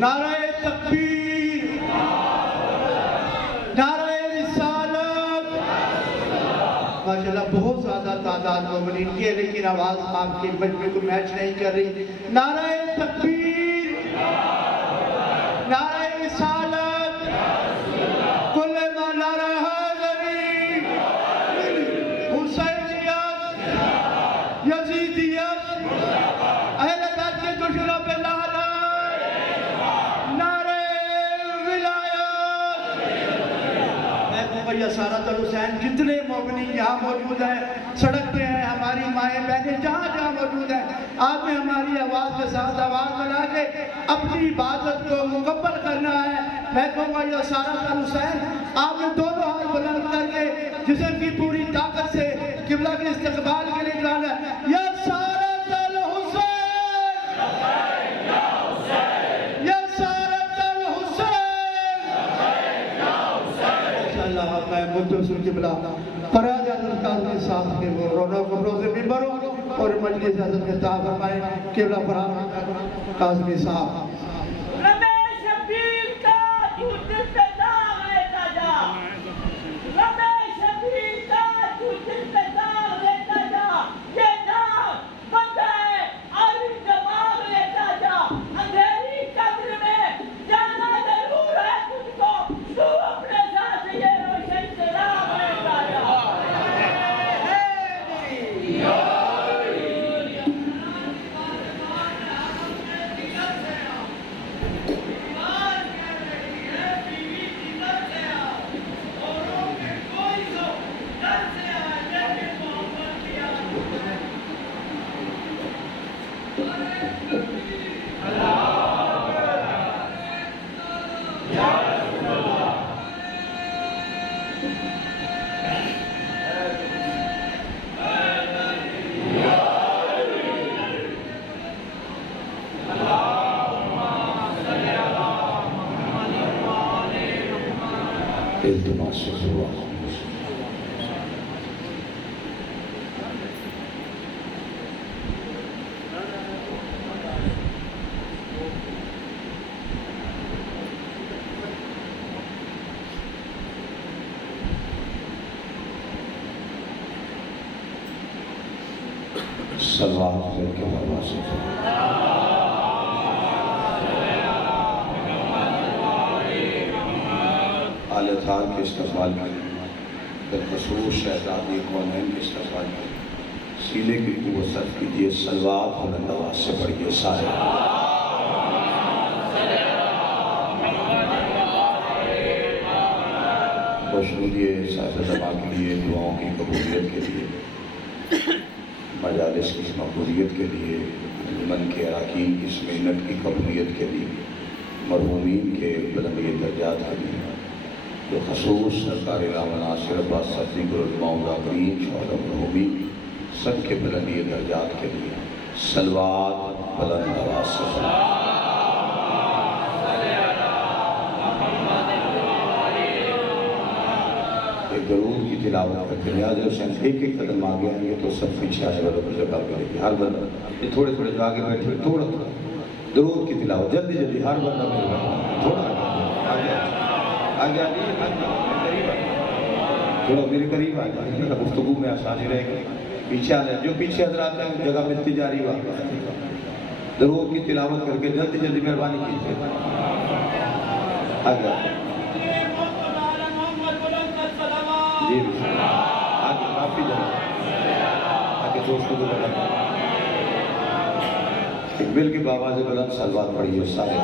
نعرہ تکبیر، نعرہ رسالت۔ ماشاءاللہ بہت زیادہ تعداد مومنین کی ہے، لیکن آواز آپ کے مجمع کو میچ نہیں کر رہی۔ نعرہ تکبیر، نعرہ رسالت، کل ما نعرہ حیدری، حسینیت، یزیدیت، اہل بیت کے دشمنوں پہ لعنت، نعرہ ولایت۔ میں کہوں گا سارت الحسین جتنے مومنین یہاں موجود ہیں، سڑک پہ ہیں، ہماری مائیں بہنیں جہاں جہاں موجود ہیں، آپ نے ہماری آواز کے ساتھ آواز بنا کے اپنی عبادت کو مکمل کرنا ہے۔ میں کہوں گا یا سارت الحسین، آپ نے دونوں ہاتھ بلند کر کے جسم کی پوری طاقت سے قبلہ کے استقبال کے لیے بلانا ہے۔ یا سارت الحسین، یا سارت الحسین۔ انشاءاللہ میں مدعو قبلہ فراج حضرت کاظمی صاحب کے وہ رونق افروز ممبروں اور مجلس حضرت کے خطاب فرمائیں۔ قبلہ فراج کاظمی صاحب۔ رمیش شبیر کا تو دل پہ داغ لیتا جا، رمیش شبیر کا تو دل پہ داغ لیتا جا، یہ داغ بندہ ہے عالم دماغ لیتا جا، اندھیری قبر میں جانا ضرور ہے تجھ کو، تو اپنے ساتھ یہ روشن چراغ لیتا جا۔ التماس ہوا صلوات کے دروازے آل تھار کے استقبال میں بالخصوص شہزادی کونین کے استقبال میں سینے کی قوت صرف کیجئے، صلوات بلند آواز سے پڑھیے سارے۔ خوشنودیے صاحب زبان کے لیے، دعاؤں کی قبولیت کے لیے، مجالس کی مقبولیت کے لیے، من کے اراکین کی اس محنت کی قبولیت کے لیے، مرحومین کے بلندی درجات کے لیے، جو خصوص سرکار علامہ ناصر عباس صدیق العلماء الغابرین شہداء مرحومین سب کے بلندی درجات کے لیے صلوات بلند آواز سے ایک درود کی تلاوت کرتے ہیں۔ نیاز حسین ایک ایک قدم آگے آئیں گے تو سب پیچھے آنے والوں کو جگہ کرے گی، ہر بندہ یہ تھوڑے تھوڑے جو آگے بیٹھے تھوڑا تھوڑا درود کی تلاوت جلدی جلدی ہر بندہ میرے بندہ تھوڑا آگے آگے آگے تھوڑا میرے قریب آگے گفتگو میں آسانی رہے گی۔ پیچھے آنے جو پیچھے حضرات ہیں جگہ ملتی جا رہی ہے، درود کی تلاوت کر کے جلدی جلدی مہربانی کیجیے آگے جی آگے کافی جگہ آگے دوستوں کو لگا اقبال کے بابا سے بلند صلوات پڑھیے سارے۔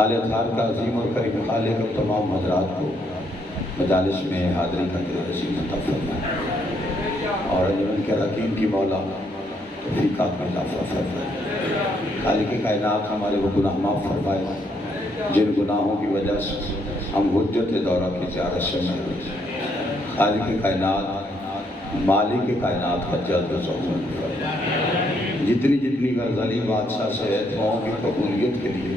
آل اطہار کا عظیم اور کریم خالق اور تمام حضرات کو مجالس میں حاضری کا دل عظیم عطا فرمائے اور انجمن کے اراکین کی مولا توفیقات میں اضافہ فرمائے۔ خالق کائنات ہمارے وہ گناہ معاف فرمائے جن گناہوں کی وجہ سے ہم حجت دورہ کی زیارت سے محروم ہیں۔ خالق کائنات مالک کائنات کا جلد ظہور فرمائے۔ جتنی غزالی بادشاہ سے دعاؤں کی قبولیت کے لیے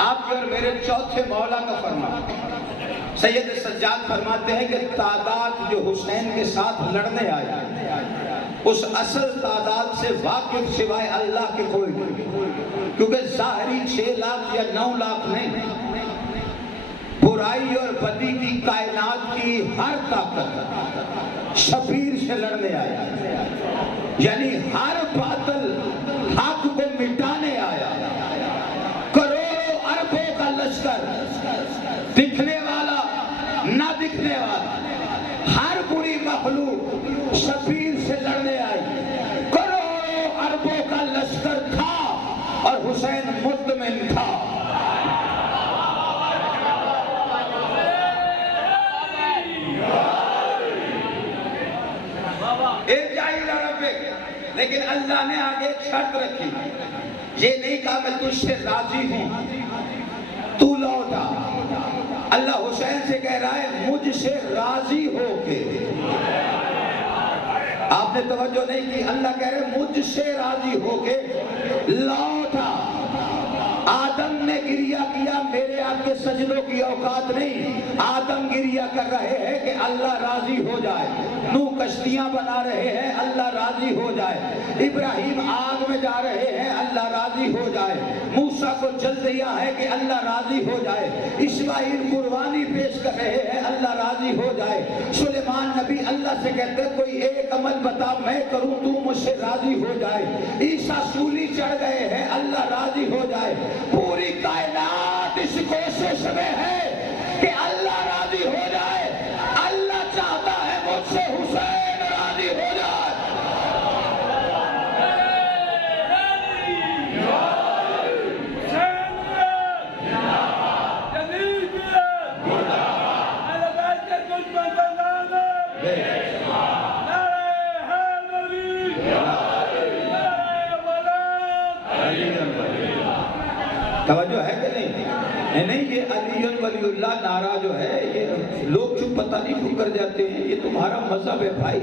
آپ کے اور میرے چوتھے مولا کا فرمان۔ سید سجاد فرماتے ہیں کہ تعداد جو حسین کے ساتھ لڑنے آئی اس اصل تعداد سے واقف سوائے اللہ کے کوئی نہیں، کیونکہ ظاہری 6 لاکھ یا 9 لاکھ نہیں، برائی اور بدی کی کائنات کی ہر طاقت شبیر سے لڑنے آیا، یعنی ہر باطل حق کو مٹانے آیا۔ کروڑوں اربوں کا لشکر، دکھنے والا نہ دکھنے والا، ہر بری مخلوق شبیر سے لڑنے آئی۔ کروڑوں اربوں کا لشکر تھا اور حسین مطمئن تھا۔ لیکن اللہ نے آگے ایک شرط رکھی، یہ نہیں کہا میں تجھ سے راضی ہوں تو لوٹا۔ اللہ حسین سے کہہ رہا ہے مجھ سے راضی ہو کے۔ آپ نے توجہ نہیں کی، اللہ کہہ رہے مجھ سے راضی ہو کے لوٹا۔ آدم نے گریہ کیا، میرے آگے سجدوں کی اوقات نہیں۔ آدم گریہ کر رہے ہیں کہ اللہ راضی ہو جائے، نوح کشتیاں بنا رہے ہیں اللہ راضی ہو جائے، ابراہیم آگ میں جا رہے ہیں اللہ راضی ہو جائے، موسیٰ کو جل دیا ہے کہ اللہ راضی ہو جائے، اسماعیل قربانی پیش کر رہے ہیں اللہ راضی ہو جائے، سلیمان نبی اللہ سے کہتے ہیں کوئی ایک عمل بتا میں کروں تو مجھ سے راضی ہو جائے، عیسیٰ سولی چڑھ گئے ہیں اللہ راضی ہو جائے۔ پوری کائنات اس کوشش میں ہے کہ اللہ راضی ہو جائے۔ اللہ چاہتا ہے مجھ سے حسین راضی ہو جائے۔ توجہ ہے کہ نہیں؟ نہیں، یہ علی ولی اللہ نعرہ جو ہے یہ لوگ چپ پتہ نہیں کیوں کر جاتے ہیں، یہ تمہارا مذہب ہے بھائی،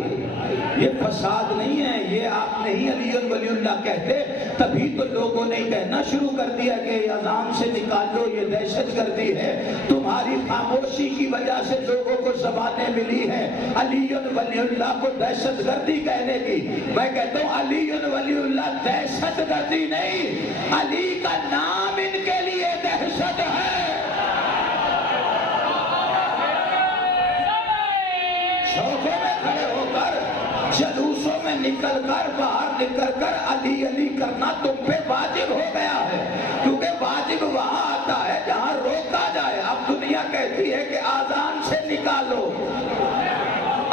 یہ فساد نہیں ہے، یہ آپ نہیں علی ولی اللہ کہتے تبھی تو لوگوں نے کہنا شروع کر دیا کہ اذان سے نکال لو یہ دہشت گردی ہے۔ تمہاری خاموشی کی وجہ سے لوگوں کو زبانیں ملی ہیں علی ولی اللہ کو دہشت گردی کہنے کی۔ میں کہتا ہوں علی ولی اللہ دہشت گردی نہیں، علی کا نام ان کے لیے دہشت ہے۔ چوکوں میں کھڑے ہو کر، جلوسوں میں نکل کر، باہر نکل کر علی علی کرنا تم پہ واجب ہو گیا ہے، کیونکہ واجب وہاں آتا ہے جہاں روکا جائے۔ اب دنیا کہتی ہے کہ آذان سے نکالو،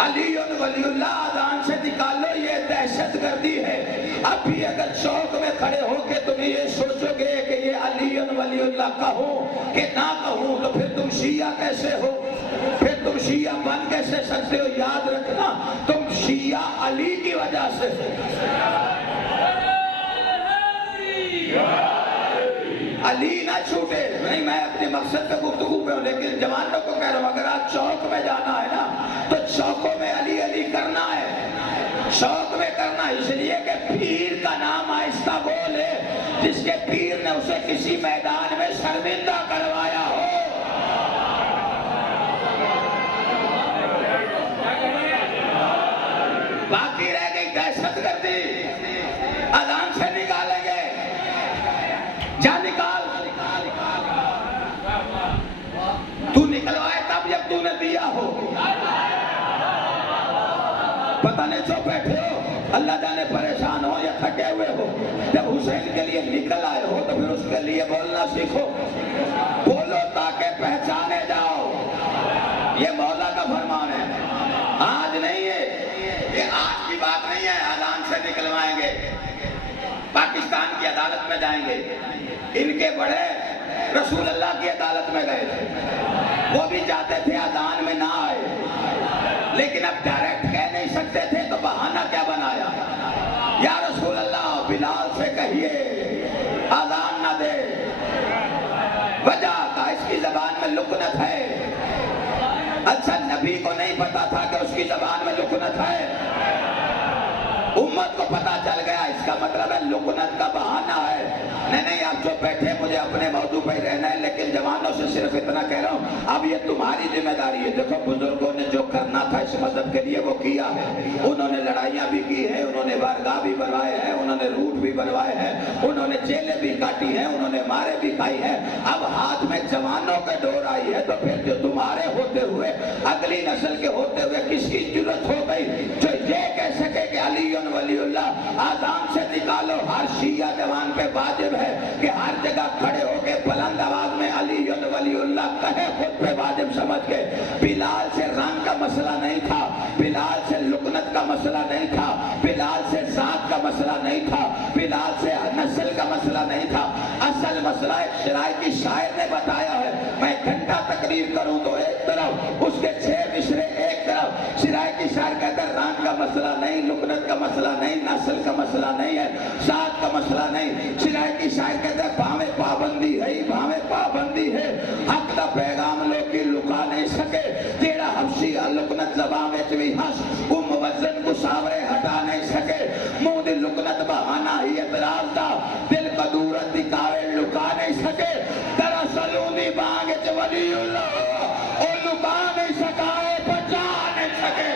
علی ولی اللہ آذان سے نکالو، یہ دہشت گردی ہے۔ اب بھی اگر چوک میں کھڑے ہو کے تم یہ سوچو گے کہ یہ علی ولی اللہ کہوں کہ نہ کہوں تو پھر تم شیعہ کیسے ہو، پھر تم شیعہ بن کیسے سکتے ہو؟ یاد رکھنا تم شیعہ علی کی وجہ سے۔ علی نہ چھوٹے، نہیں میں اپنے مقصد پہ گفتگو پہ ہوں، لیکن جوانوں کو کہہ رہا ہوں اگر آج چوک میں جانا ہے نا تو چوکوں میں علی علی کرنا ہے، شوق میں کرنا، اس لیے کہ پیر کا نام آہستہ بولے جس کے پیر نے اسے کسی میدان میں شرمندہ کروایا ہو۔ باقی رہ گئی دہشت گردی، اذان سے نکالیں گے، جا نکال، تو نکلوائے تب جب تو نے دیا ہو، پتہ نہیں جو بیٹھے ہو اللہ جانے پریشان ہو یا تھکے ہوئے ہو، جب حسین کے لیے نکل آئے ہو تو پھر اس کے لیے بولنا سیکھو، بولو تاکہ پہچانے جاؤ، یہ مولا کا فرمان ہے۔ آج نہیں ہے، یہ آج کی بات نہیں ہے، اذان سے نکلوائیں گے، پاکستان کی عدالت میں جائیں گے، ان کے بڑے رسول اللہ کی عدالت میں گئے تھے، وہ بھی چاہتے تھے اذان میں نہ آئے، لیکن اب ڈائریکٹ کہہ نہیں سکتے تھے تو بہانہ کیا بنایا، یا رسول اللہ بلال سے کہیے اذان نہ دے، وجہ کا اس کی زبان میں لکنت ہے۔ اچھا نبی کو نہیں پتا تھا کہ اس کی زبان میں لکنت ہے، امت کو پتا چل گیا، اس کا مطلب ہے لکنت کا بہانہ ہے۔ نہیں آپ جو بیٹھے مجھے اپنے موضوع پہ ہی رہنا ہے، لیکن جوانوں سے صرف اتنا کہہ رہا ہوں، اب یہ تمہاری ذمہ داری ہے۔ دیکھو بزرگوں نے جو کرنا تھا اس مذہب کے لیے وہ کیا ہے، انہوں نے لڑائیاں بھی کی ہیں، انہوں نے بارگاہ بھی بنوائے ہیں، انہوں نے روٹ بھی بنوائے ہیں، انہوں نے جیلیں بھی کاٹی ہیں، انہوں نے مارے بھی کھائی ہیں۔ اب ہاتھ میں جوانوں کے ڈور آئی ہے، تو پھر جو تمہارے ہوتے ہوئے اگلی نسل کے ہوتے ہوئے کس کی ضرورت ہو گئی جو یہ کہہ سکے کہ علی ولی اللہ؟ آذان سے نکالو، ہر شیعہ جوان پہ واجب ہے کہ ہر جگہ کھڑے ہو کے بلند آواز میں علی ولی اللہ کہے، خود پہ واجب سمجھ کے۔ بلال سے رنگ کا مسئلہ نہیں تھا، بلال سے لکنت کا مسئلہ نہیں تھا، بلال سے ذات کا مسئلہ نہیں تھا، بلال سے نسل کا مسئلہ نہیں تھا۔ اصل مسئلہ ایک شرائطی شاعر نے بتایا ہے، میں گھنٹہ تقریر کروں تو ایک طرف، اس کے 6 مصرے ایک طرف۔ شرائطی شاعر کہتا ہے رنگ کا مسئلہ نہیں، لکنت کا مسئلہ نہیں، نسل کا مسئلہ نہیں ہے، ذات کا مسئلہ نہیں۔ شرائطی شاعر کہتا ہے بھاوے پابندی ہے، بھاوے پابندی ہے، حق دا پیغام لوگی لکا نہیں سکے، جیڑا حبشی لکنت زبان وچ وی ہس او موزن کو ساورے ہٹا نہیں سکے۔ منہ دی لکنت بہانہ ہی اعتراض دا، دل قدورت دی کاوے لکا نہیں سکے۔ دراصل اونی بانگ وچ ولی اللہ او لکا نہیں سکا، بچا نہیں سکے۔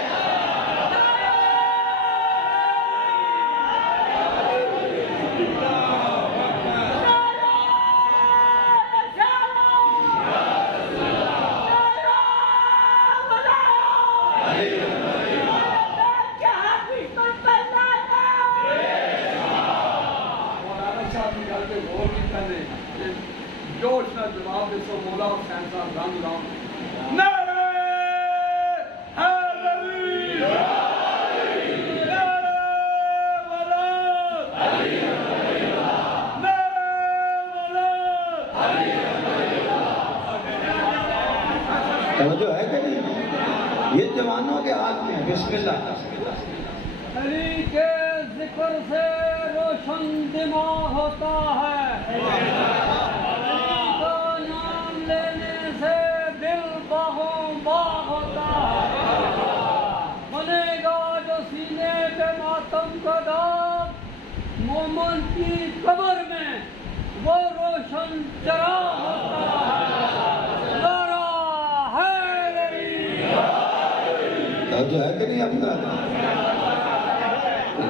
جوش نہ جواب دے سو مولا حسین صاحب رنگ رام نعرہ حیدری، نعرہ ولاد، نعرہ ولاد۔ توجہ ہے کہ نہیں؟ یہ جوانوں کے ہاتھ میں ہے۔ بسم اللہ۔ علی کے ذکر سے روشن دماغ ہوتا ہے، علی کا نام لینے سے دل باغوں باغ ہوتا ہے، بنے گا جو سینے پہ ماتم کا داغ، مومن کی قبر میں وہ روشن چراغ ہوتا ہے، نعرہ حیدری۔ توجہ ہے کہ نہیں؟ اب طرح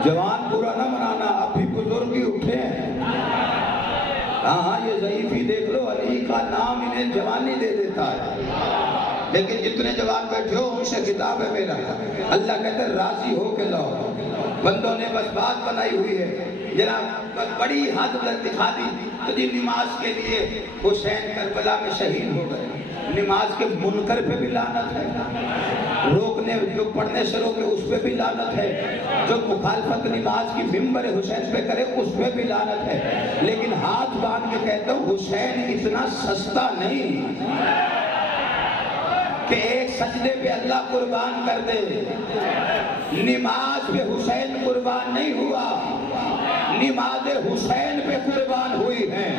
جوان پورا نہ منانا، اب بھی بزرگ ہی اٹھے ہیں۔ ہاں یہ ضعیفی دیکھ لو، علی کا نام انہیں جوانی دے دیتا ہے، لیکن جتنے جوان بیٹھے ہو ان سے کتاب ہے میرا۔ اللہ کہتے ہیں راضی ہو کے لاؤ۔ بندوں نے بس بات بنائی ہوئی ہے، جناب بڑی حد تک دکھا دی تو جی نماز کے لیے حسین کربلا میں شہید ہو گئے، نماز کے منکر پہ بھی لعنت ہے، روکنے جو پڑھنے سے روکے اس پہ بھی لعنت ہے، جو مخالفت نماز کی ممبر حسین پہ کرے اس پہ بھی لعنت ہے، لیکن ہاتھ باندھ کے کہتا ہوں حسین اتنا سستا نہیں کہ ایک سجدے پہ اللہ قربان کر دے۔ نماز پہ حسین قربان نہیں ہوا، نماز حسین پہ قربان ہوئی ہے۔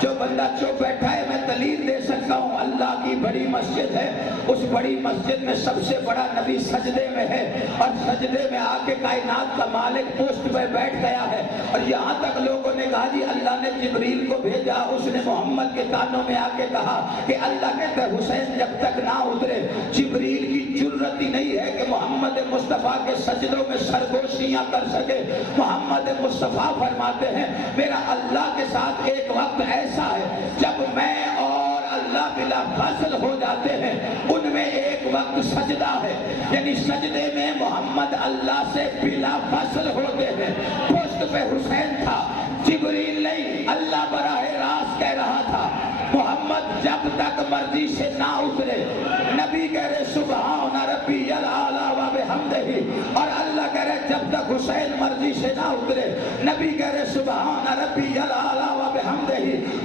جو بندہ چپ بیٹھا ہے میں دلیل دے سکتا ہوں، اللہ کی بڑی مسجد ہے، اس بڑی مسجد میں سب سے بڑا نبی سجدے میں ہے، اور سجدے میں آ کے کائنات کا مالک پوسٹ پہ بیٹھ گیا ہے، اور یہاں تک لوگوں نے کہا جی اللہ نے جبریل کو بھیجا، اس نے محمد کے کانوں میں آ کے کہا کہ اللہ کہتا ہے حسین جب تک نہ اترے جبریل کی جرت ہی نہیں ہے کہ محمد مصطفیٰ کے سجدوں میں سرگوشیاں کر سکے۔ محمد مصطفیٰ فرماتے ہیں میرا اللہ کے ساتھ ایک وقت ایسا ہے جب میں اور اللہ بلا فاصل ہو جاتے ہیں، ان میں ایک وقت سجدہ ہے، یعنی سجدے میں محمد اللہ سے بلا فاصل ہوتے ہیں۔ پوسٹ پہ حسین تھا، جبریل نہیں، اللہ براہ راست کہہ رہا تھا محمد جب تک مرضی سے نہ اترے، نبی کہہ رہے سبحان ربی الاعلی و بحمدہ، اور اللہ کہہ رہے جب تک حسین مرضی سے نہ اترے، نبی کہہ رہے سبحان ربی الاعلی و بحمدہ،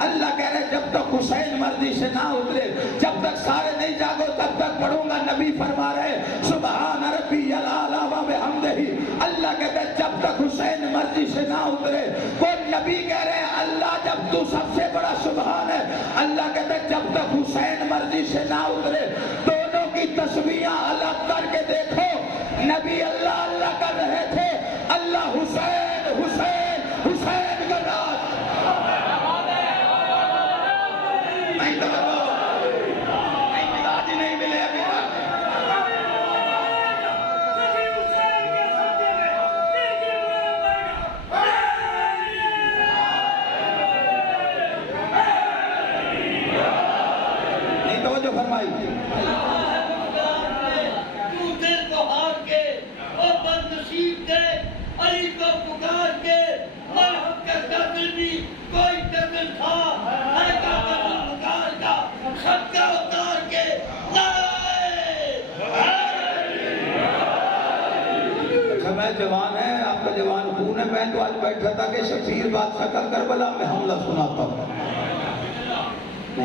اللہ کہہ رہے جب تک حسین مرضی سے نہ اترے، جب تک سارے نہیں جاگو تب تک پڑھوں گا، نبی فرما رہے سبحان ربی الاعلی و بحمدہ، اللہ کہتے ہیں جب تک حسین مرضی سے نہ اترے، کوئی نبی کہہ رہے اللہ جب تو سب سے بڑا سبحان ہے، اللہ کہتے ہیں جب تک حسین مرضی سے نہ اترے۔ دونوں کی تسبیحاں الگ کر کے دیکھو، نبی اللہ اللہ کر رہے تھے، اللہ حسین حسین حسین کر رہا تھا۔ نہیں مزاج ہی نہیں ملے ابھی تک. نہیں توجہ فرمائی. علی کو پکار کے مرحم کرتا دل بھی کوئی قتل تھا ہے کا قتل پکار کا خط کا اتار کے اچھا میں جوان ہے, آپ کا جوان خون ہے, میں تو آج بیٹھا تھا کہ شبیر بادشاہ کا کربلا میں حملہ سناتا ہوں.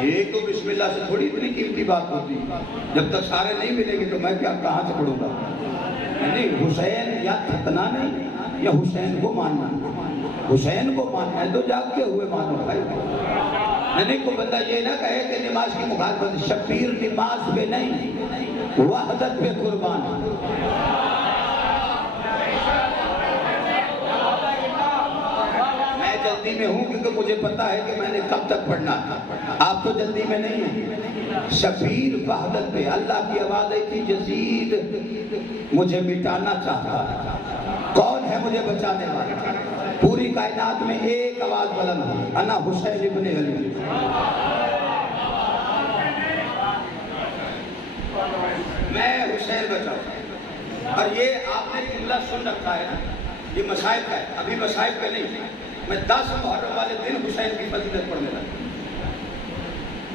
ایک تو بسم اللہ سے تھوڑی اتنی قیمتی بات ہوتی, جب تک سارے نہیں ملیں گے تو میں کیا کہاں سے پڑھوں گا. نہیں حسین یا تھکنا نہیں یا حسین کو ماننا. حسین کو ماننا ہے تو جاگتے ہوئے مانو بھائی. نہیں کو بندہ یہ نہ کہے کہ نماز کی مخالفت. شبیر نماز پہ نہیں وحدت پہ قربان. میں جلدی میں ہوں کیونکہ مجھے پتا ہے کہ میں نے کب تک پڑھنا. آپ تو جلدی میں نہیں ہیں. شبیر وحدت پہ. اللہ کی آواز آئی تھی یزید مجھے مٹانا چاہتا ہے, کون ہے مجھے بچانے والا. پوری کائنات میں ایک آواز بلند ہوئی, انا حسین ابن علی. میں حسین بچاؤں. اور یہ آپ نے جملہ سن رکھا ہے, یہ مصائب کا ہے. ابھی مصائب کا نہیں, میں 10 محرم والے دن حسین کی فضیلت پڑھنے لگا.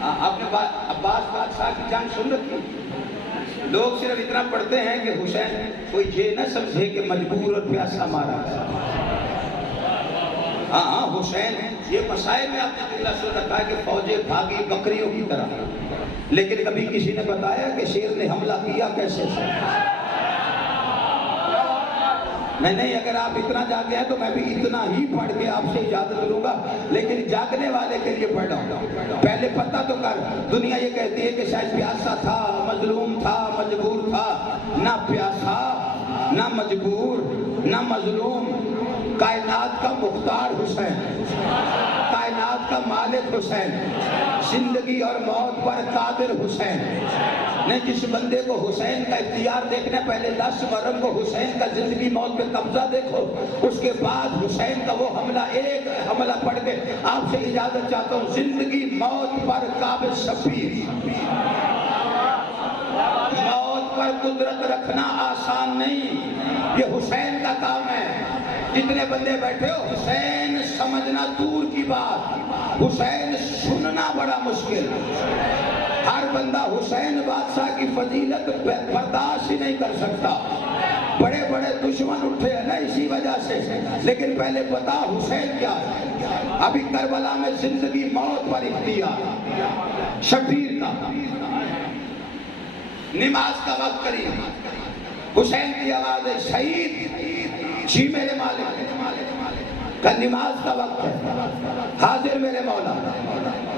آپ نے عباس بادشاہ کی جنگ سن رکھی. لوگ صرف اتنا پڑھتے ہیں کہ حسین, کوئی یہ نہ سمجھے کہ مجبور اور پیاسا مارا. ہاں حسین, یہ مسائل میں آپ نے اللہ سن رکھا ہے کہ فوجیں بھاگی بکریوں کی طرح, لیکن کبھی کسی نے بتایا کہ شیر نے حملہ کیا کیسے. نہیں اگر آپ اتنا جاگے ہیں تو میں بھی اتنا ہی پڑھ کے آپ سے اجازت لوں گا, لیکن جاگنے والے کے لیے پڑھ رہا ہوں. پہلے پتہ تو کر. دنیا یہ کہتی ہے کہ شاید پیاسا تھا, مظلوم تھا, مجبور تھا. نہ پیاسا, نہ مجبور, نہ مظلوم. کائنات کا مختار حسین, کائنات کا مالک حسین, زندگی اور موت پر قادر حسین. نے جس بندے کو حسین کا اختیار دیکھنے, پہلے 10 محرم کو حسین کا زندگی موت پہ قبضہ دیکھو, اس کے بعد حسین کا وہ حملہ, ایک حملہ پڑھ کے آپ سے اجازت چاہتا ہوں. زندگی موت پر قابض شبیر. موت پر قدرت رکھنا آسان نہیں, یہ حسین کا کام ہے. جتنے بندے بیٹھے ہو, حسین سمجھنا دور کی بات, حسین سننا بڑا مشکل. ہر بندہ حسین بادشاہ کی فضیلت برداشت ہی نہیں کر سکتا. بڑے بڑے دشمن اٹھے ہیں نا اسی وجہ سے, لیکن پہلے بتا حسین کیا ہے. ابھی کربلا میں زندگی موت پر اختیار شبیر کا. نماز کا وقت قریب, حسین کی آواز ہے شہید جی میرے مالک, کہ نماز کا وقت ہے, حاضر میرے مولا,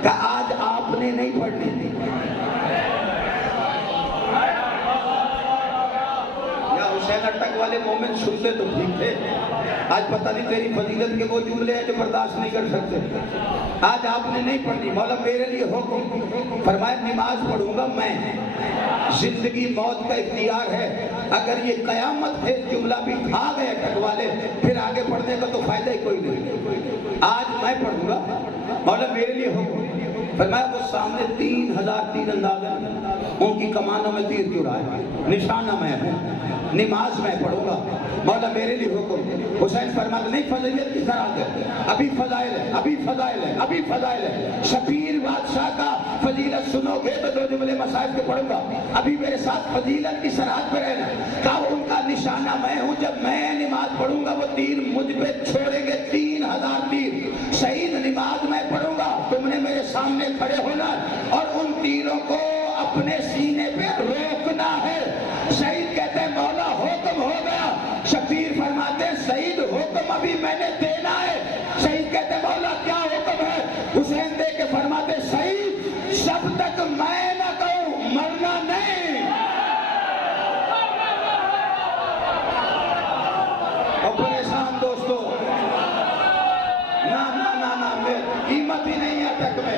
کہ آج آپ نے نہیں پڑھنی تھی. یا حسین اٹک والے مومن سنتے تو ٹھیک تھے, آج پتہ نہیں تیری فضیلت کے وہ جملے ہیں جو برداشت نہیں کر سکتے. آج آپ نے نہیں پڑھنی. مولا میرے لیے حکم فرمایا, نماز پڑھوں گا میں, زندگی موت کا اختیار ہے. اگر یہ قیامت ہے جملہ بھی کھا گئے اٹک والے, پھر آگے پڑھنے کا تو فائدہ ہی کوئی نہیں. آج میں پڑھوں گا. مولا میرے لیے حکم فرمایا. وہ سامنے 3000 تیر انداز ہیں, ان کی کمانوں میں تیر کیوں رہا ہے, نشانہ میں ہوں, نماز میں پڑھوں گا. مولا میرے لیے حکم. حسین فرمایا نہیں فضیلت کی طرح ہے, ابھی فضائل ہے, ابھی فضائل ہے, ابھی فضائل ہے. شبیر بادشاہ کا فضیلت سنو گے تو 2 جملے مسائل کے پڑھوں گا. ابھی میرے ساتھ فضیلت کی سرحد پہ رہنا, کہا ان کا نشانہ میں ہوں. جب میں نماز پڑھوں گا وہ تیر مجھ پہ چھوڑیں گے, 3000 تیر. شہید نماز میں پڑھوں گا, تم نے میرے سامنے کھڑے ہونا اور ان تیروں کو اپنے سینے پہ روکنا ہے. شہید کہتے ہیں مولا حکم ہو گیا. شبیر فرماتے ہیں شہید حکم ابھی میں نے دینا ہے. شہید کہتے ہیں مولا کیا حکم ہے. حسین دے کے فرماتے شہید جب تک میں نہ کہوں مرنا نہیں. اور پریشان دوستو, نہ قیمت ہی نہیں ہے تک میں.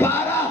12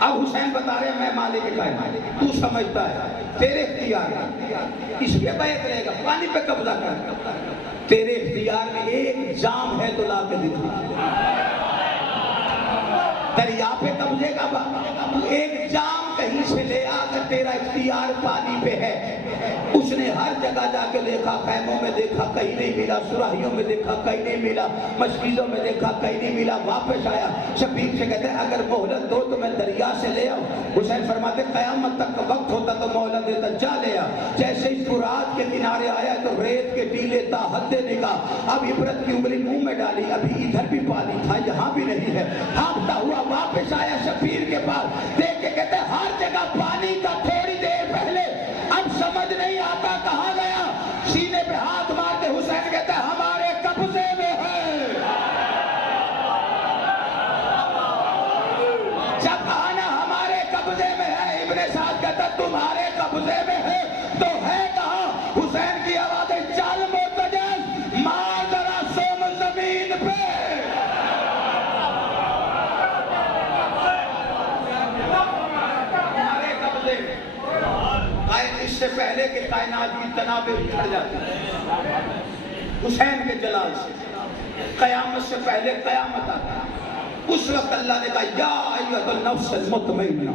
اب حسین بتا رہے ہیں میں مالک کائنات، تو سمجھتا ہے تیرے اختیار میں اس پہ بیعت لے گا، پانی پہ قبضہ کر، تیرے اختیار میں ایک جام ہے تو لا کے دکھا، دریا پہ قبضے کا تو ایک جام کہیں سے لے آ کر، تیرا اختیار پانی پہ ہے۔ اس نے ہر جگہ جا کے دیکھا، خیموں میں دیکھا کہیں نہیں ملا، سراہیوں میں دیکھا کہیں نہیں ملا، مسجدوں میں دیکھا کہیں نہیں ملا، واپس آیا، شبیر سے کہتے ہیں اگر مہلت دو تو میں دریا سے لے آؤں۔ حسین فرماتے قیامت تک کا وقت ہوتا تو مہلت دیتا، جا لے آ۔ جیسے اس فرات کے کنارے آیا تو ریت کے ٹیلے تا حد نگاہ، اب عبرت کی انگلی منہ میں ڈالی، ابھی ادھر بھی پانی تھا یہاں بھی نہیں ہے، ہانپتا ہوا واپس آیا شبیر کے پاس، دیکھ کے کہتے ہیں ہر جگہ پانی تھا تھوڑی دیر پہلے، اب سمجھ نہیں آتا کہاں گیا، سینے پہ ہاتھ مارتے حسین کہتے ہیں ہمارے قبضے میں ہے۔ جب کہا نا ہمارے قبضے میں ہے، ابن سعد کہتا تمہارے قبضے میں ہے تو ہے کہاں؟ حسین کی آوازیں چل مرتجز، مار ذرا سوم زمین پہ۔ ہمارے قبضے میں، اس سے پہلے کہ کائنات کی تنابیں اکھڑ جاتی حسین کے جلال سے، قیامت سے پہلے قیامت آتا، اس وقت اللہ نے کہا یا ایھا النفس المطمئنہ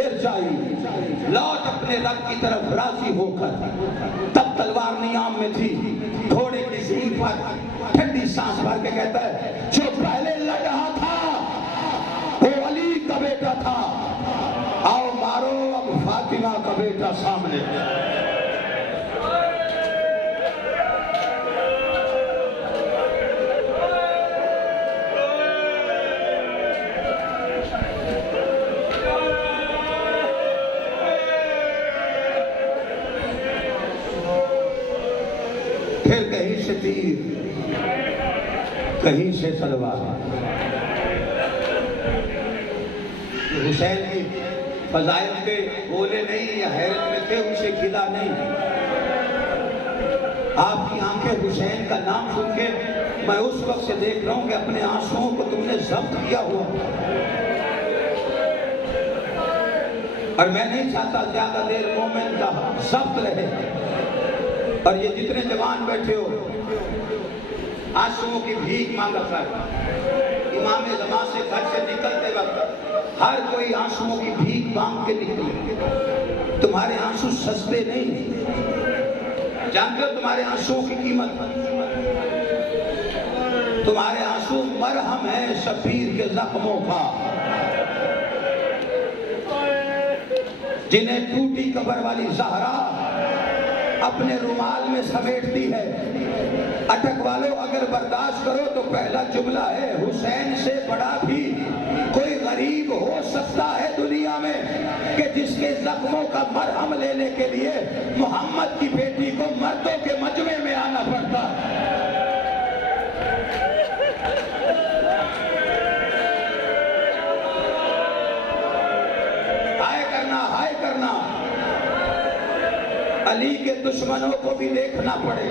ارجعی، لوٹ اپنے رب کی طرف راضی ہو کر۔ تب تلوار نیام میں تھی، گھوڑے کی زین پر ٹھنڈی سانس بھر کے کہتا ہے جو پہلے لڑ رہا تھا وہ علی کا بیٹا تھا، آؤ مارو اب فاطمہ کا بیٹا سامنے۔ پھر کہیں سے تیر، کہیں سے تلوار۔ حسین کی فضائل کے بولے نہیں یا حیرت میں تھے، اسے کھلا نہیں۔ آپ کی آنکھیں حسین کا نام سن کے میں اس وقت سے دیکھ رہا ہوں کہ اپنے آنسوؤں کو تم نے ضبط کیا ہوا، اور میں نہیں چاہتا زیادہ دیر مومن کا ضبط رہے۔ اور یہ جتنے جوان بیٹھے ہو آنسوؤں کی بھیک مانگا کر، امام زمان سے گھر سے نکلتے وقت ہر کوئی آنسوؤں کی بھیک مانگ کے نکلے۔ تمہارے آنسو سستے نہیں، جانتے ہو تمہارے آنسوؤں کی قیمت؟ تمہارے آنسو مرہم ہے شبیر کے زخموں کا، جنہیں ٹوٹی قبر والی زہرا اپنے رومال میں سمیٹتی ہے۔ اٹک والوں اگر برداشت کرو تو پہلا جملہ ہے حسین سے بڑا بھی کوئی غریب ہو سکتا ہے دنیا میں کہ جس کے زخموں کا مرہم لینے کے لیے محمد کی بیٹی کو مردوں کے مجمع میں آنا پڑتا۔ ہائے کرنا علی کے دشمنوں کو بھی دیکھنا پڑے۔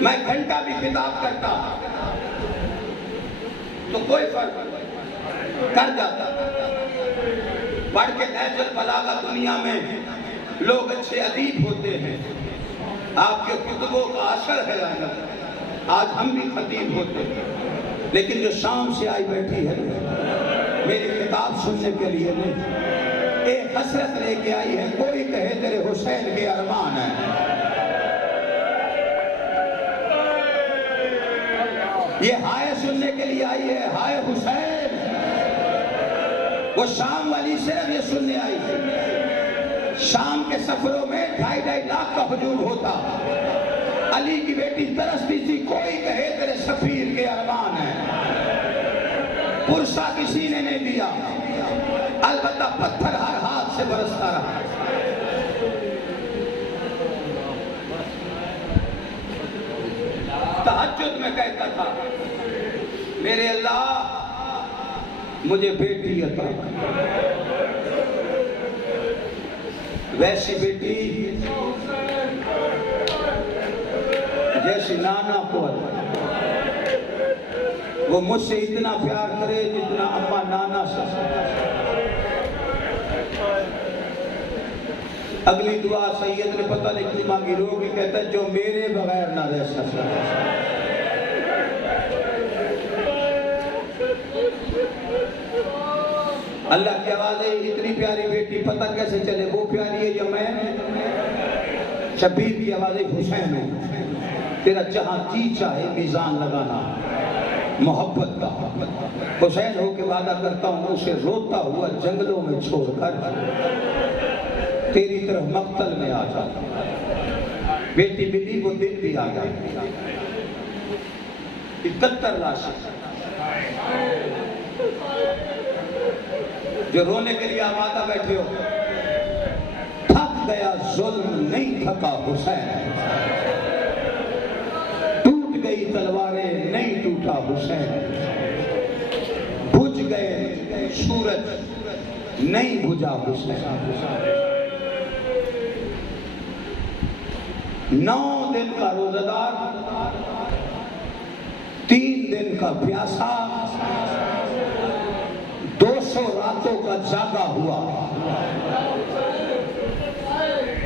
میں گھنٹہ بھی خطاب کرتا تو کوئی فرق کر جاتا، پڑھ کے نہج البلاغہ دنیا میں لوگ اچھے ادیب ہوتے ہیں، آپ کے خطبوں کا اثر ہے، آج ہم بھی خطیب ہوتے ہیں، لیکن جو شام سے آئی بیٹھی ہے میری کتاب سننے کے لیے نہیں، ایک حسرت لے کے آئی ہے، کوئی کہے تیرے حسین کے ارمان ہیں۔ یہ ہائے سننے کے لیے آئی ہے، ہائے حسین۔ وہ شام والی صرف یہ سننے آئی تھی، شام کے سفروں میں 2.5 لاکھ کا ہجوم ہوتا، علی کی بیٹی ترستی تھی، کوئی کہے تیرے سفیر کے ارمان ہیں۔ پرسہ کسی نے نہیں دیا، البتہ پتھر ہر ہاتھ سے برستا رہا۔ تہجد میں کہتا تھا میرے اللہ مجھے بیٹی عطا کر، ویسی بیٹی جیسی نانا کو عطا، وہ مجھ سے اتنا پیار کرے جتنا اما نانا سے۔ اگلی دعا سید نے پتہ نہیں کیوں مانگی، رو کے کہتا ہے جو میرے بغیر نہ رہ سکتا۔ اللہ کی آواز ہے، اتنی پیاری بیٹی پتہ کیسے چلے وہ پیاری ہے یا میں؟ شبیر کی آواز ہے، حسین ہے تیرا جہاں جی چاہے میزان لگانا محبت کا، حسین ہو کے وعدہ کرتا ہوں اسے روتا ہوا جنگلوں میں چھوڑ کر تیری طرف مقتل میں آ جاتا۔ بیٹی ملی وہ دن بھی آ گیا، 71 لاشیں جو رونے کے لیے آمادہ بیٹھے ہو۔ تھک گیا ظلم نہیں تھکا حسین، ٹوٹ گئی تلواریں نہیں ٹوٹا حسین، بجھ گئے سورج نہیں بجھا حسین۔ 9 دن کا روزہ دار، 3 دن کا پیاسا، 200 راتوں کا جاگا ہوا۔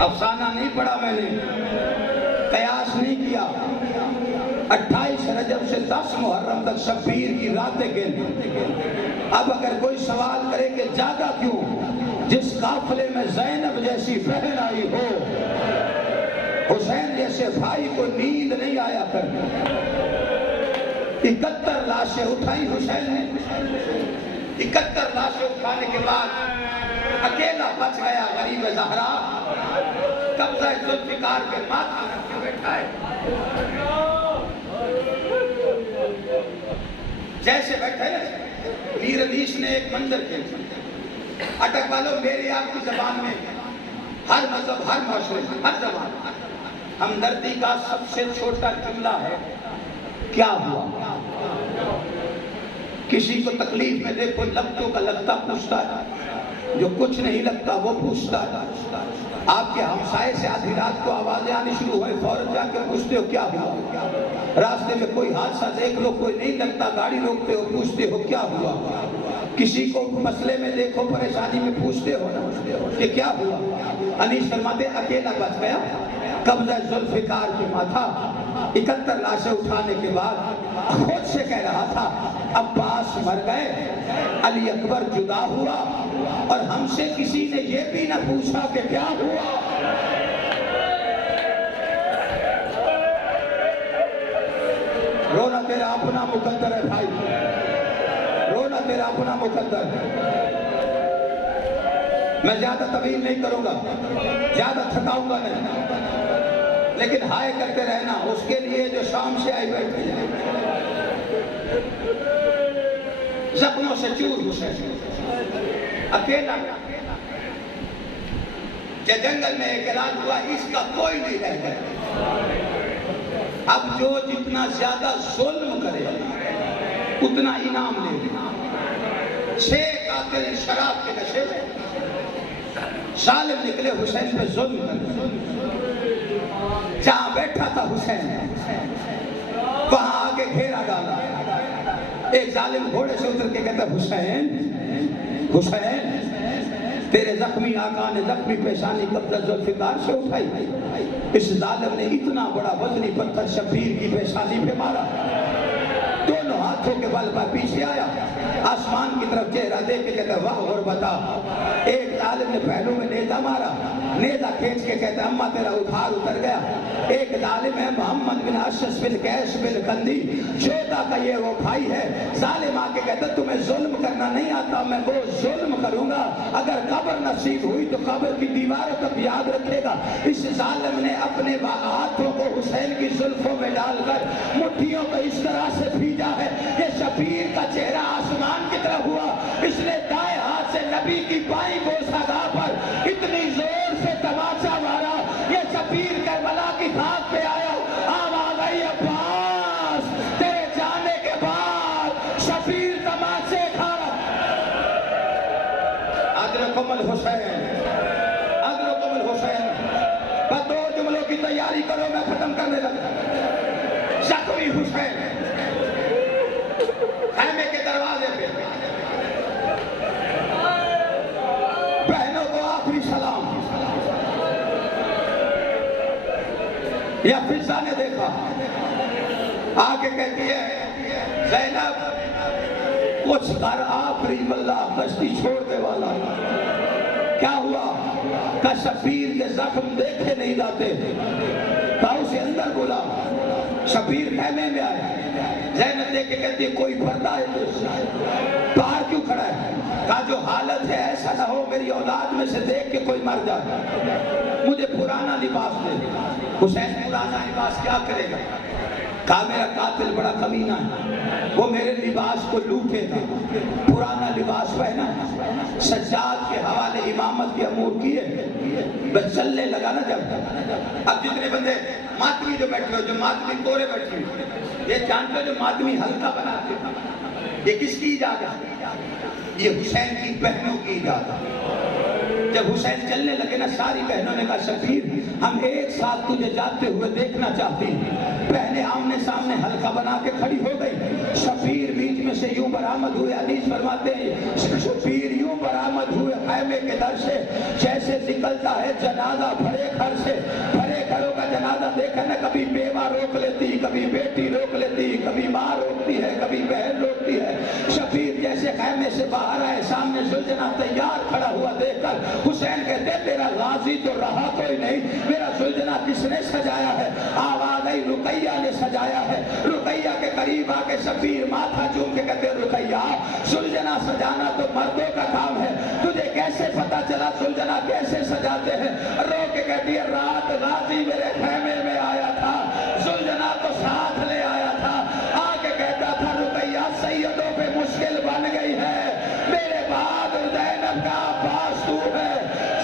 افسانہ نہیں پڑھا میں نے، قیاس نہیں کیا۔ 28 رجب سے 10 محرم تک شبیر کی راتیں گن۔ اب اگر کوئی سوال کرے کہ جاگا کیوں؟ جس قافلے میں زینب جیسی بہن آئی ہو، حسین جیسے بھائی کو نیند نہیں آیا کرتی۔ 71 لاشیں اٹھائی حسین نے۔ 71 لاشیں اٹھانے کے بعد اکیلا بچ گیا غریب زہرا، قبضہ ذوالفقار کے ماتھے رکھ کے بیٹھا ہے۔ جیسے بیٹھے میر علیش نے ایک منظر کھینچا، اٹک والوں میری آپ کی زبان میں ہر مذہب، ہر معاشرے، ہر زبان ہمدردی کا سب سے چھوٹا جملہ ہے کیا ہوا؟ کسی کو تکلیف میں دیکھو لگتوں کا لگتا پوچھتا ہے، جو کچھ نہیں لگتا وہ پوچھتا ہے۔ آپ کے ہمسائے سے آدھی رات کو آوازیں آنی شروع ہوئے، فوراً جا کے پوچھتے ہو کیا ہوا؟ راستے میں کوئی حادثہ دیکھ لو کوئی نہیں لگتا، گاڑی روکتے ہو پوچھتے ہو کیا ہوا؟ کسی کو مسئلے میں دیکھو پریشانی میں پوچھتے ہو کہ کیا ہوا؟ انیس فرماتے اکیلا بچ گیا، قبضہ ذوالفقار کے ماتھا۔ 71 لاشیں اٹھانے کے بعد خود سے کہہ رہا تھا عباس مر گئے، علی اکبر جدا ہوا، اور ہم سے کسی نے یہ بھی نہ پوچھا کہ کیا ہوا۔ رونا تیرا اپنا مقدر ہے بھائی، رونا تیرا اپنا مقدر ہے۔ میں زیادہ طویل نہیں کروں گا، زیادہ تھکاؤں گا نہیں، لیکن ہائے کرتے رہنا اس کے لیے جو شام سے آئی بیٹھی ہے۔ زخموں سے چور حسین اکیلا، جنگل میں ایک اعلان ہوا اس کا کوئی نہیں رہ گیا۔ اب جو جتنا زیادہ ظلم کرے اتنا انعام لے لے۔ 6 قاتل شراب کے نشے میں ظالم نکلے حسین پہ ظلم کرے۔ جہاں بیٹھا تھا حسین وہاں آگے گھیرا ڈالا۔ ایک ظالم گھوڑے سے اتر کے کہتا حسین حسین تیرے زخمی آقا نے زخمی پیشانی قبضہ ذوالفقار سے اٹھائی۔ اس ظالم نے اتنا بڑا وزنی پتھر شبیر کی پیشانی پہ مارا، دونوں ہاتھوں کے بل پر پیچھے آیا، آسمان کی طرف چہرہ دے کے کہتا واہ غربتا۔ ایک ظالم نے پہلو میں نیزہ مارا، نیزہ کھینچ کے کہتا اماں تیرا ادھار اتر گیا۔ ایک ظالم ہے محمد بن اشعث بن قیس بن کندی، جوتا کا یہ وہ بھائی ہے، ظالم آ کے کہتا تمہیں ظلم کرنا نہیں آتا، میں وہ ظلم کروں گا، اگر قبر نصیب ہوئی تو قبر کی دیواروں تک یاد رکھے گا۔ اس ظالم نے اپنے ہاتھوں کو حسین کی زلفوں میں ڈال کر مٹھیوں کو اس طرح سے بھیجا ہے کہ شبیر کا چہرہ آسمان کی طرف ہوا۔ اس نے دائیں ہاتھ سے نبی کی بائیں بوسہ گاہ پر اتنی زور سے تماچا مارا، یہ شبیر کربلا کی خاک پہ آیا، آواز آئی عباس تیرے جانے کے بعد شبیر تماچے کھا رہا۔ ادرکم الحسین، ادرکم الحسین۔ بس 2 جملوں کی تیاری کرو میں ختم کرنے لگا۔ زخمی حسین یا فضا نے دیکھا، آگے کہتی ہے زینب کچھ کر آخری واللہ کشتی چھوڑنے والا۔ کیا ہوا؟ کہ شبیر کے زخم دیکھے نہیں جاتے، کہا اسے اندر بولا۔ شبیر خیمے میں آیا، زینب دیکھ کے کہتی ہے کوئی پردہ ہے تو باہر کیوں کھڑا ہے؟ کہا جو حالت ہے ایسا نہ ہو میری اولاد میں سے دیکھ کے کوئی مر جائے، مجھے پرانا لباس دے۔ حسین پرانا لباس کیا کرے گا؟ کہا میرا قاتل بڑا کمینہ ہے، وہ میرے لباس کو لوٹے گا، پرانا لباس پہنا، سجاد کے حوالے امامت کے امور کیے، بس چلنے لگا نا جب۔ اب جتنے بندے ماتمی جو بیٹھے ہو، جو ماتمی کورے بیٹھے ہو، یہ جانتے ہو جو ماتمی ہلکا بناتے ہیں، یہ کس کی ایجاد ہے؟ یہ حسین کی بہنوں کی ایجاد ہے۔ جب حسین چلنے لگے نا ساری بہنوں نے کہا شبیر ہم ایک ساتھ تجھے جاتے ہوئے دیکھنا چاہتی ہیں۔ بہنیں آمنے سامنے حلقہ بنا کے کھڑی ہو گئی۔ شبیر بیچ میں سے یوں برآمد ہوئے، حدیث فرماتے ہیں شبیر یوں برآمد ہوئے خیمے کے در سے جیسے نکلتا ہے جنازہ بھرے گھر سے۔ بھرے گھروں کا جنازہ دیکھا نا، کبھی بیوہ روک لیتی، کبھی بیٹی روک لیتی، کبھی ماں روکتی ہے، کبھی بہن روکتی ہے۔ شبیر جیسے خیمے سے باہر آئے، سامنے زلجنا تیار کھڑا ہوا دیکھ کر حسین کہتے تیرا غازی تو رہا کوئی نہیں، میرا زلجنا کس نے سجایا ہے؟ آواز آئی رقیہ نے سجایا ہے۔ رقیہ کے قریب آ کے شبیر ماتھا چوم کے کہتے رقیہ زلجنا سجانا تو مردوں کا کام ہے، تجھے کیسے پتا چلا زلجنا کیسے سجاتے ہیں؟ رو کے کہتی ہے رات غازی میرے خیمے میں آیا تھا، زلجنا کو ساتھ لے آیا تھا، آ کے کہتا تھا رقیہ سیدوں پہ مشکل بن گئی ہے، میرے بعد زینب کا عباس تو ہے،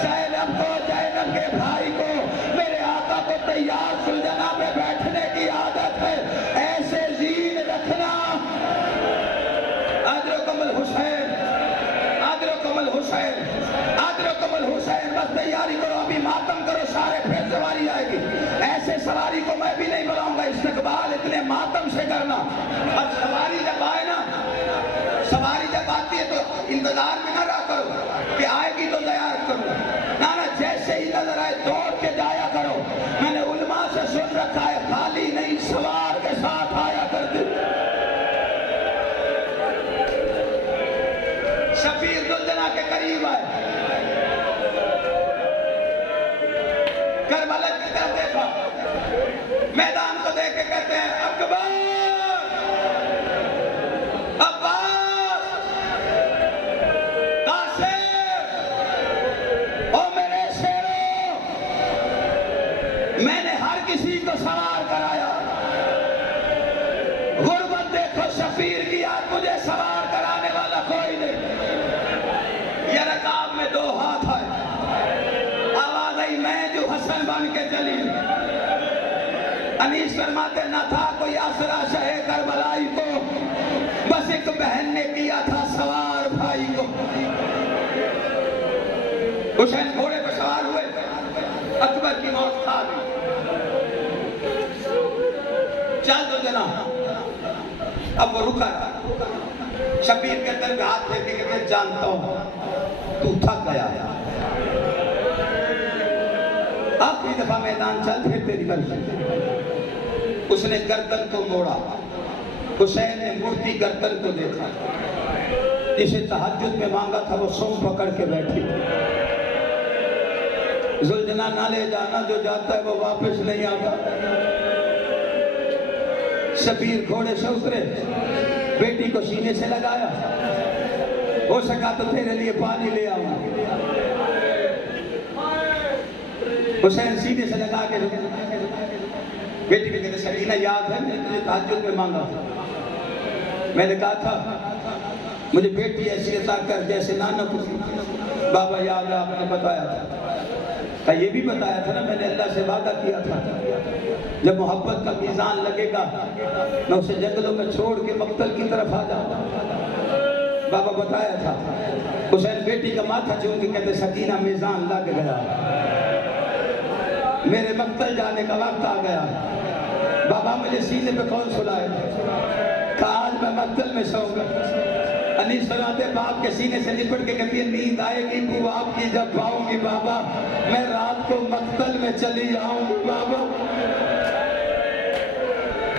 زینب کو زینب کے بھائی کو میرے آقا کو تیار زلجنا پہ بیٹھنے کی عادت ہے، ایسے زین رکھنا۔ ادرکم الحسین، ادرکم الحسین، ادرکم الحسین، بس تیاری کرو ابھی ماتم کرو سارے، پھر سواری آئے گی۔ ایسے سواری کو میں بھی نہیں بلاؤں گا، استقبال اتنے ماتم سے کرنا۔ اب سواری جب آئے نا، سواری جب آتی ہے تو انتظار میں نہ رہا کرو کہ آئے گی تو تیار کرو، نہ جیسے ہی نظر آئے دوڑ کے جایا کرو۔ میں نے علماء سے سن رکھا ہے خالی نہیں سوار کے ساتھ آیا کرتے۔ شبیر زلجنا کے قریب آئے، کربلا کی طرف دیکھا، میدان کو دیکھ کے کہتے ہیں اکبر، عباس، قاسم، او میرے شیروں، میں نے ہر کسی کو سوار کرایا، غربت دیکھو شبیر کی، آج مجھے سوار کرانے والا کوئی نہیں۔ یہ رکاب میں دو ہاتھ آئے، آواز آئی میں جو حسن بن کے چلی۔ انیس فرماتے نہ تھا کوئی آسرا شہ کربلائی کو، بس ایک بہن نے کیا تھا سوار بھائی کو۔ حسین گھوڑے پر سوار ہوئے، اکبر کی موت کھا گئی۔ چل دو جناب، اب وہ رکا رہا۔ شبیر کے دل پہ ہاتھ دے کے کہتے جانتا ہوں تو تھک گیا ہے، آخری دفعہ میدان چل پھر تیری مرضی۔ اس نے گردن کو موڑا، حسین نے مڑتی گردن کو دیکھا، جسے تہجد میں مانگا تھا وہ سونگ پکڑ کے بیٹھی۔ زلجنا نہ لے جانا، جو جاتا ہے وہ واپس نہیں آتا۔ شبیر گھوڑے سے اترے، بیٹی کو سینے سے لگایا، ہو سکا تو تیرے لیے پانی لے آؤں۔ حسین سینے سے لگا کے بیٹی بھی کہتے سکینہ یاد ہے میں نے تجھے تہجد میں مانگا تھا، میں نے کہا تھا مجھے بیٹی ایسی عطا کر جیسے نانا کو۔ بابا یاد ہے آپ نے بتایا تھا، یہ بھی بتایا تھا نا میں نے اللہ سے وعدہ کیا تھا جب محبت کا میزان لگے گا میں اسے جنگلوں میں چھوڑ کے مقتل کی طرف آ جاؤں۔ بابا بتایا تھا۔ حسین بیٹی کا ماتھا چوم کے کہتے سکینہ میزان لگ گیا، میرے مقتل جانے کا وقت آ گیا۔ بابا مجھے سینے پہ کون سلائے؟ کہا آج میں مقتل میں سوؤں گا۔ انیس فرماتے باپ کے سینے سے لپٹ کے کہتی ہے نیند آئے گی وہ آپ کی جب پاؤں گی بابا، میں رات کو مقتل میں چلی آؤں گی بابا۔